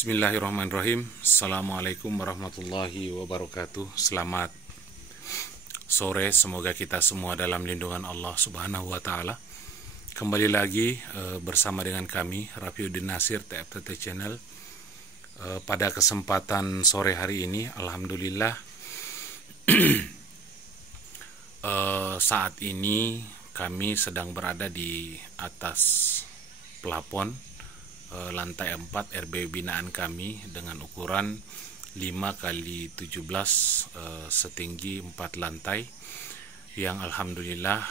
Bismillahirrahmanirrahim. Assalamualaikum warahmatullahi wabarakatuh. Selamat sore, semoga kita semua dalam lindungan Allah Subhanahu wa Ta'ala. Kembali lagi bersama dengan kami Rafiuddin Nasir TFTT Channel. Pada kesempatan sore hari ini, alhamdulillah saat ini kami sedang berada di atas plafon lantai 4 RB binaan kami dengan ukuran 5x17 setinggi 4 lantai yang alhamdulillah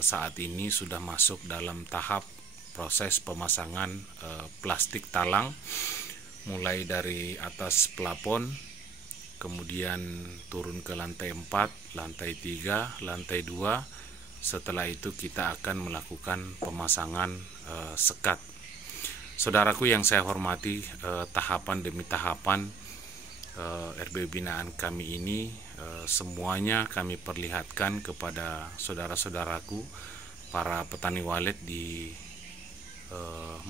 saat ini sudah masuk dalam tahap proses pemasangan plastik talang, mulai dari atas plafon, kemudian turun ke lantai 4, lantai 3, lantai 2. Setelah itu kita akan melakukan pemasangan sekat. Saudaraku yang saya hormati, tahapan demi tahapan RB binaan kami ini semuanya kami perlihatkan kepada saudara-saudaraku para petani walet di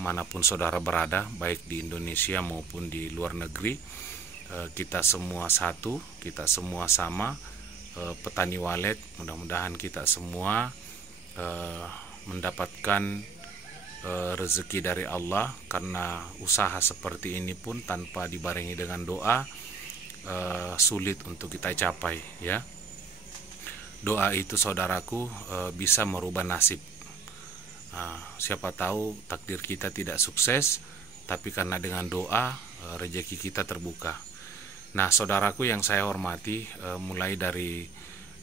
manapun saudara berada, baik di Indonesia maupun di luar negeri. Kita semua satu, kita semua sama, petani walet. Mudah-mudahan kita semua mendapatkan rezeki dari Allah, karena usaha seperti ini pun tanpa dibarengi dengan doa sulit untuk kita capai, ya. Doa itu saudaraku bisa merubah nasib. Siapa tahu takdir kita tidak sukses, tapi karena dengan doa rezeki kita terbuka. Nah, saudaraku yang saya hormati, mulai dari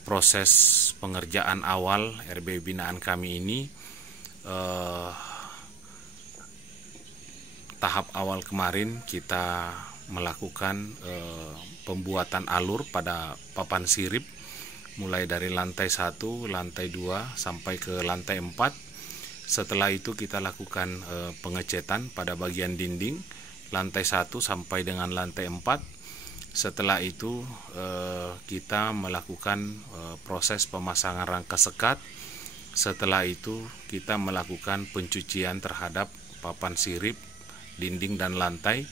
proses pengerjaan awal RB binaan kami ini, tahap awal kemarin kita melakukan pembuatan alur pada papan sirip, mulai dari lantai 1, lantai 2 sampai ke lantai 4. Setelah itu kita lakukan pengecetan pada bagian dinding lantai 1 sampai dengan lantai 4. Setelah itu kita melakukan proses pemasangan rangka sekat. Setelah itu kita melakukan pencucian terhadap papan sirip, dinding dan lantai.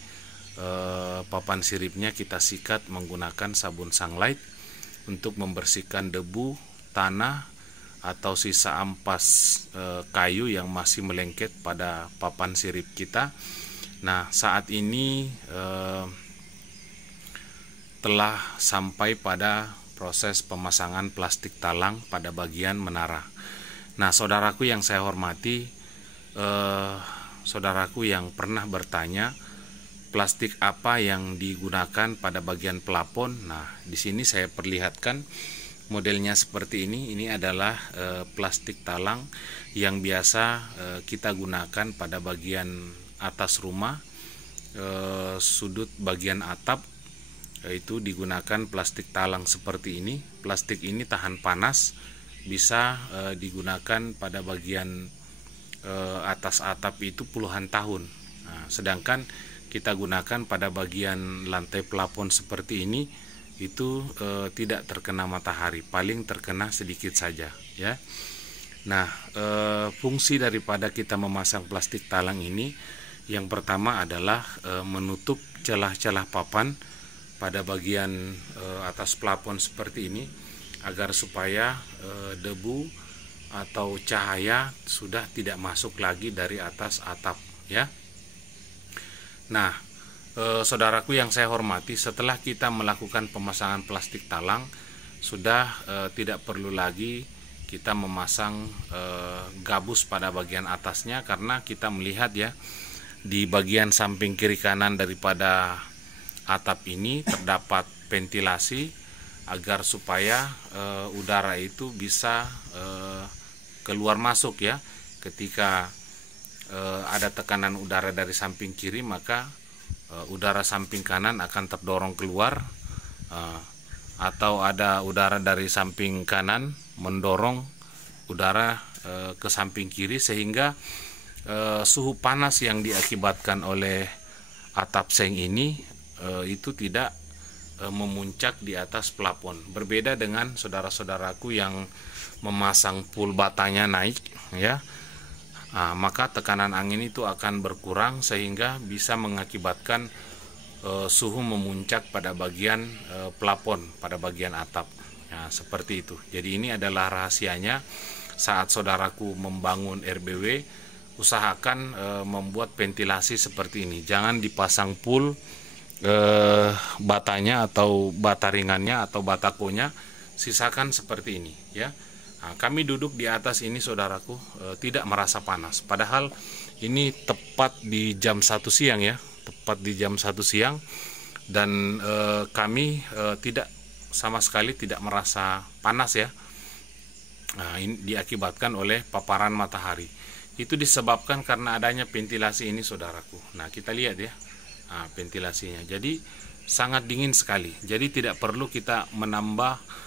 Papan siripnya kita sikat menggunakan sabun sunlight untuk membersihkan debu, tanah, atau sisa ampas kayu yang masih melengket pada papan sirip kita. Nah, saat ini telah sampai pada proses pemasangan plastik talang pada bagian menara. Nah, saudaraku yang saya hormati, saudaraku yang pernah bertanya plastik apa yang digunakan pada bagian plafon. Nah, di sini saya perlihatkan modelnya seperti ini. Ini adalah plastik talang yang biasa kita gunakan pada bagian atas rumah, sudut bagian atap, itu digunakan plastik talang seperti ini. Plastik ini tahan panas, bisa digunakan pada bagian atas atap itu puluhan tahun. Nah, sedangkan kita gunakan pada bagian lantai plafon seperti ini itu tidak terkena matahari, paling terkena sedikit saja, ya. Nah, fungsi daripada kita memasang plastik talang ini yang pertama adalah menutup celah-celah papan pada bagian atas plafon seperti ini, agar supaya debu atau cahaya sudah tidak masuk lagi dari atas atap, ya. Nah, saudaraku yang saya hormati, setelah kita melakukan pemasangan plastik talang, sudah tidak perlu lagi kita memasang gabus pada bagian atasnya, karena kita melihat, ya, di bagian samping kiri kanan daripada atap ini terdapat ventilasi agar supaya udara itu bisa keluar masuk, ya. Ketika ada tekanan udara dari samping kiri, maka udara samping kanan akan terdorong keluar, atau ada udara dari samping kanan mendorong udara ke samping kiri, sehingga suhu panas yang diakibatkan oleh atap seng ini itu tidak memuncak di atas plafon. Berbeda dengan saudara-saudaraku yang memasang full batanya naik, ya. Maka tekanan angin itu akan berkurang sehingga bisa mengakibatkan suhu memuncak pada bagian plafon, pada bagian atap. Nah, seperti itu. Jadi ini adalah rahasianya saat saudaraku membangun RBW, usahakan membuat ventilasi seperti ini. Jangan dipasang full batanya atau bata ringannya atau batakonya, sisakan seperti ini ya. Nah, kami duduk di atas ini saudaraku tidak merasa panas, padahal ini tepat di jam 1 siang ya, tepat di jam 1 siang, dan kami tidak sama sekali tidak merasa panas ya. Nah, ini diakibatkan oleh paparan matahari. Itu disebabkan karena adanya ventilasi ini saudaraku. Nah, kita lihat ya, nah, ventilasinya. Jadi sangat dingin sekali. Jadi tidak perlu kita menambah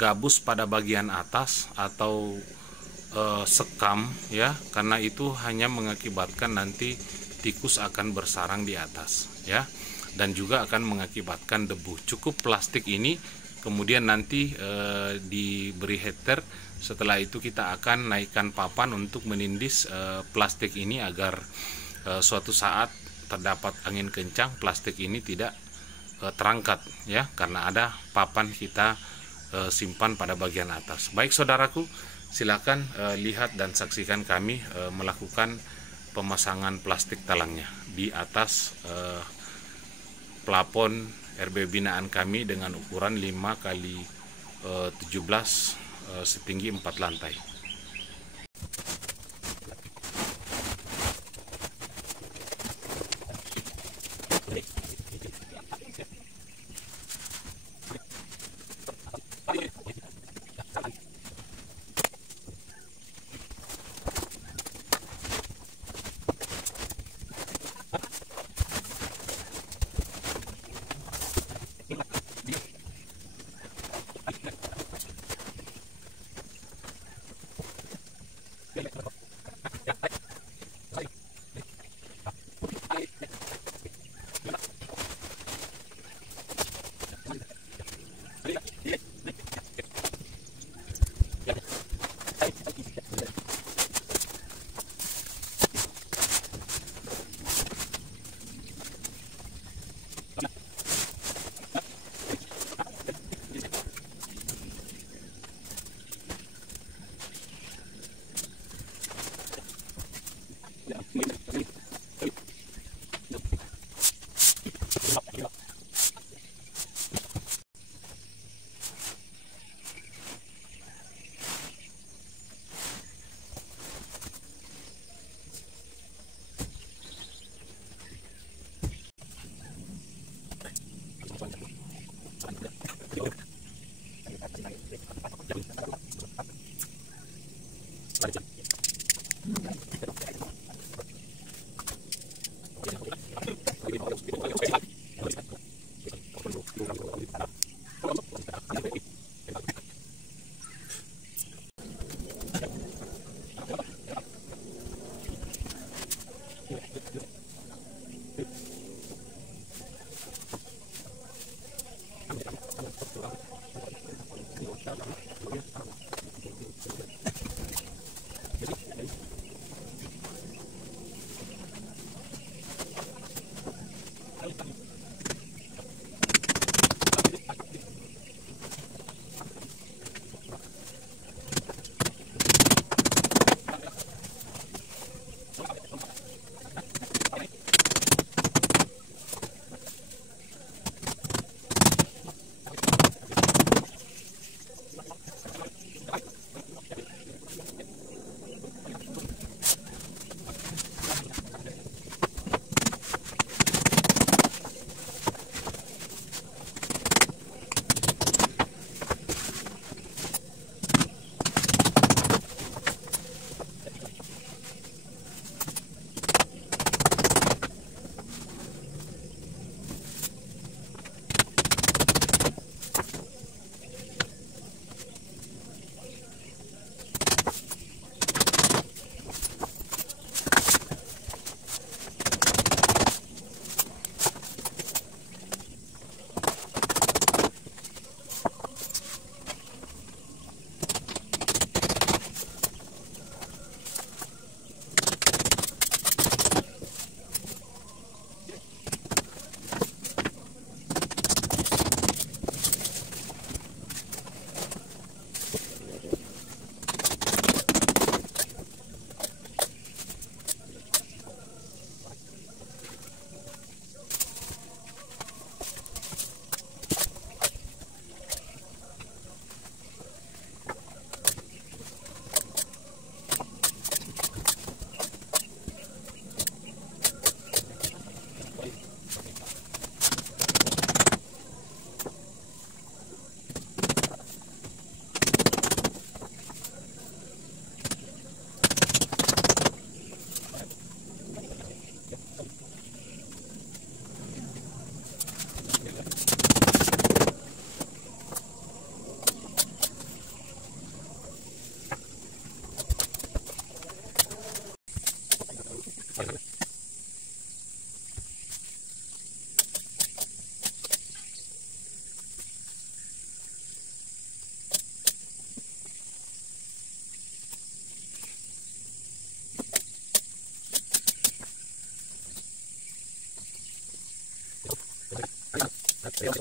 gabus pada bagian atas atau sekam ya, karena itu hanya mengakibatkan nanti tikus akan bersarang di atas ya, dan juga akan mengakibatkan debu. Cukup plastik ini kemudian nanti diberi heater. Setelah itu kita akan naikkan papan untuk menindis plastik ini agar suatu saat terdapat angin kencang, plastik ini tidak terangkat ya, karena ada papan kita simpan pada bagian atas. Baik saudaraku, silakan lihat dan saksikan kami melakukan pemasangan plastik talangnya di atas plafon RB binaan kami dengan ukuran 5 kali 17 setinggi 4 lantai. Ya,